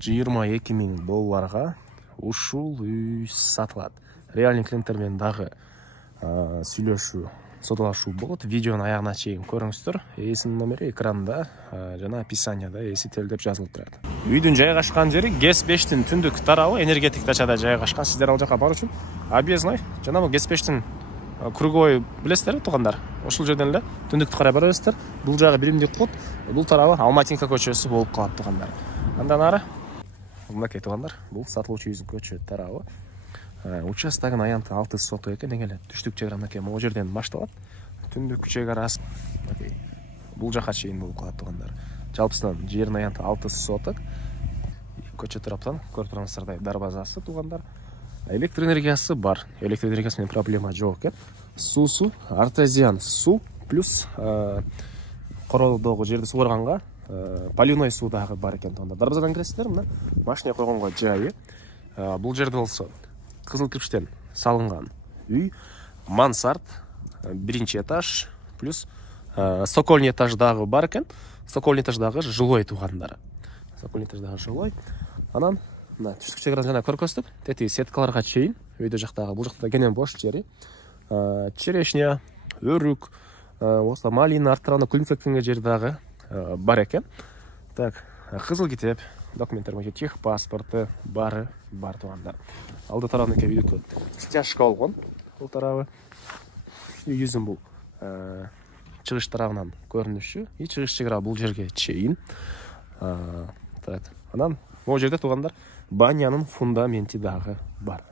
$22.000 ушул үй сатылат. Реальный клиенттермен дагы сүйлөшүү, содалашуу болот. Видеонун аягына чейин көрүңүздөр. Эсинин номери экранда жана описанияда эсител деп жазылып турат. Үйдүн жайгашкан жери ГЭС-5тин түндүк тарабы энергетик дачада жайгашкан. Сиздер ал жака баруу үчүн объездной жана бул ГЭС-5тин круговой билесиздерби туугандар? Ошол жерден эле түндүктү карай барасыздар. Бул жагы биримдик код, бул тарабы Алматинка көчөсү болуп калат туугандар. Андан ары мынакей туугандар, бул сатылуучу үйдүн көчө тарабы. Участогун аянты 6 соток экен, эле түштүк чек ара мынакей могу жерден башталат. Түндүк чек арасы мынакей бул жака чейин болуп калат туугандар. Жалпысынан жердин аянты 6 соток. Көчө тараптан көрүп тургансыздардай дарбазасы туугандар. Электр энергиясы бар. Электр энергиясы менен проблема жок экен. Суусу артезиан суу плюс кородогу жерди сугарганга поливной суу дагы бар экен туугандар. Дарбазадан киресиздер, мына машина койгонго жайы. Бул жерде болсо кызыл кирпичтен салынган үй, мансард, биринчи этаж плюс сокольный этаж дагы бар экен. Сокольный этаж дагы жилой туугандар. Сокольный этаж дагы жилой. Анан мына түштүк чек арасын жана көркөздүк. Тети сеткаларга чейин үйдө жактагы, бул жакта кенен бош жери. Черешня, өрүк, осо малина, арттарында клубника эккенге жер дагы бар экен. Так, кызыл китеп, документтер менен тех паспорты бар туугандар. Алды тарабынан үйдүккө стяжка болгон. Бул тарабы үйүзүн бул чыгыш тарабынан көрүнүшү. И чыгыш чек ара бул жерге чейин. Так, анан могу жерде туугандар банянын фундаменти дагы бар.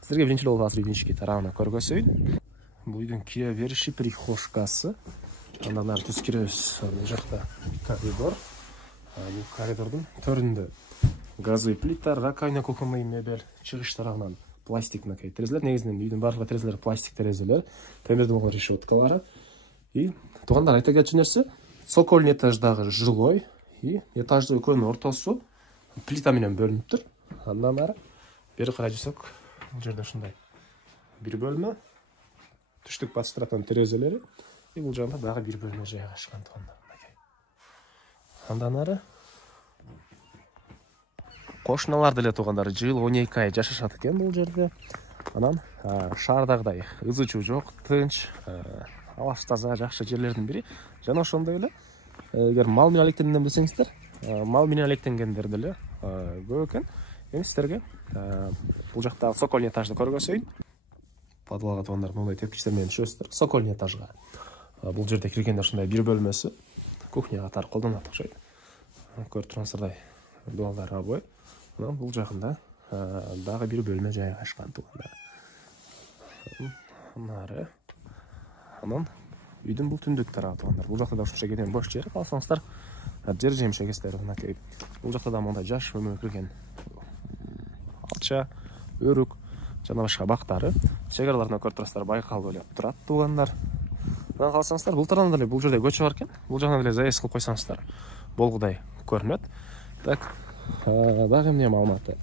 Сиздерге биринчи жолу азыр үйдүн ички тарабына көргөзөйүн. Бул үйдүн кире бериши прихожкасы. Андан ары түз киребиз. Бул жакта коридор. Бул коридордун төрүндө газовый плита, раковина, кухонный мебель, чыгыш тарабынан пластик мынакей терезелер. Негизинен үйдүн баардык терезелери пластик терезелер. Темирден болгон решеткалары. И туугандар айта кетчү нерсе, цокольный этаж дагы жилой. И этаждын экөөнүн ортосу плита менен бөлүнүптүр. Андан ары бери карай жүрсөк, бул жерде ушундай бир бөлмө, түштүк батыш тараптан терезелери, и бул жагында дагы бир бөлмө жайгашкан туугандар. Андан ары кошуналар деле туугандар жыл 12 ай жашашат экен бул жерде. Анан шаардагыдай ызы чуу жок, тынч, абасы таза, жакшы жерлердин бири. Жана ошондой эле эгер мал менен алектендим десеңиздер, мал менен алектенгендер деле көп экен. Эми сиздерге бул жакта цокольный этажды көргөзөйүн. Подвалга туугандар мондай тепкичтер менен түшөсүздөр. Цокольный этажга. Бул жерде киргенде ушундай бир бөлмөсү кухня катары колдонулат окшойт. Көрүп тургансыздардай дуалдар обой. Анан бул жагында дагы бир бөлмө жайгашкан туугандар. Анан үйдүн бул түндүк тарабы туугандар. Бул жакта да ушунча кенен бош жер. Калсаңыздар жер жемшегесиздер мынакей. Бул жакта да мондай жаш өмүр кирген алча, өрүк жана башка бактары. Чек араларына көрүп турасыздар, байкалып эле турат туугандар. Анан калсаңыздар, бул тараптан деле бул жерде көчө бар экен. Бул жагынан деле заезд кылып койсоңуздар болгудай көрүнөт. Так, дагы эмне маалыматы?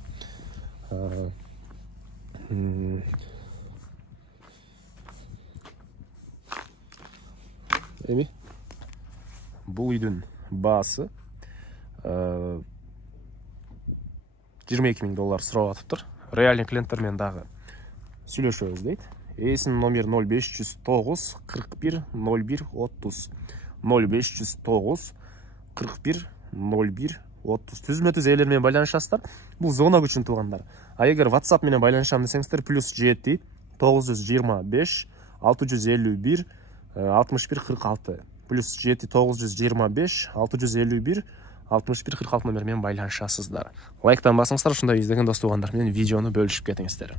Эми бул үйдүн баасы $22.000 сурап атыптыр. Реальный клиенттер менен дагы сүйлөшөбүз дейт. Эсинин номери 0509 41 01 30. 0509 41 01 30. Түзмө-түз ээлер менен байланышасыздар. Бул зона үчүн туугандар. А эгер WhatsApp менен байланышам десеңиздер, +7 925 651 61 46. +7 925 651 61 46 номер менен байланышасыздар. Лайктан басыңыздар, ушундай издеген дос туугандар менен видеону бөлүшүп кетиңиздер.